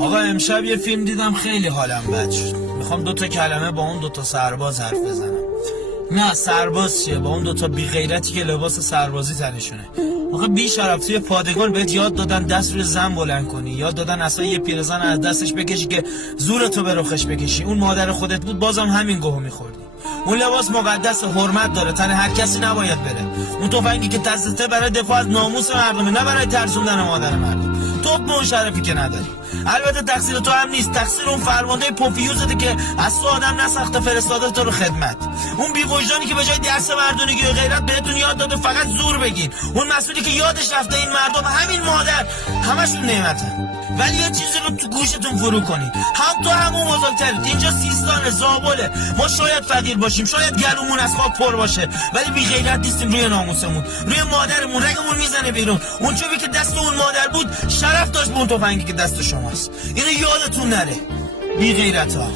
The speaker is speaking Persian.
آقا امشب یه فیلم دیدم خیلی حالم بد شد. میخوام 2 کلمه با اون 2 سرباز حرف بزنم. نه سرباز چیه، با اون 2 بی غیرتی که لباس سربازی تنشونه. آقا بی شرف توی پادگان بهت یاد دادن دست روی زن بلند کنی، یاد دادن اصلا یه پیرزن از دستش بکشی که زورتو به رخش بکشی. اون مادر خودت بود بازم همین گوهو میخوردی. اون لباس مقدس، حرمت داره، تن هر کسی نباید بره. اون تفنگی که دستته برای دفاع از ناموس مردمه، نه برای ترسوندن مادر مردم. تو به اون شرفی که نداری. البته تقصیر تو هم نیست، تقصیر اون فرمانده پوفیوزته که از تو آدم نساخته فرستاده تو رو خدمت. اون بی وجدانی که به جای درس مردونگی و غیرت بهتون یاد داده فقط زور بگین. اون مسئولی که یادش رفته این مردم، همین مادر، همشون نعمتن. ولی یه چیزی رو تو گوشتون فرو کنید، هم تو همون بزرگترید. اینجا سیستان، زابله. ما شاید فقیر باشیم، شاید گلومون از خاک پر باشه، ولی بی غیرت نیستیم روی ناموسمون، روی مادرمون. رگمون میزنه بیرون. اون چوبی که دست اون مادر بود شرف داشت به اون تفنگی که دست شماست. اینو یادتون نره بی غیرت ها.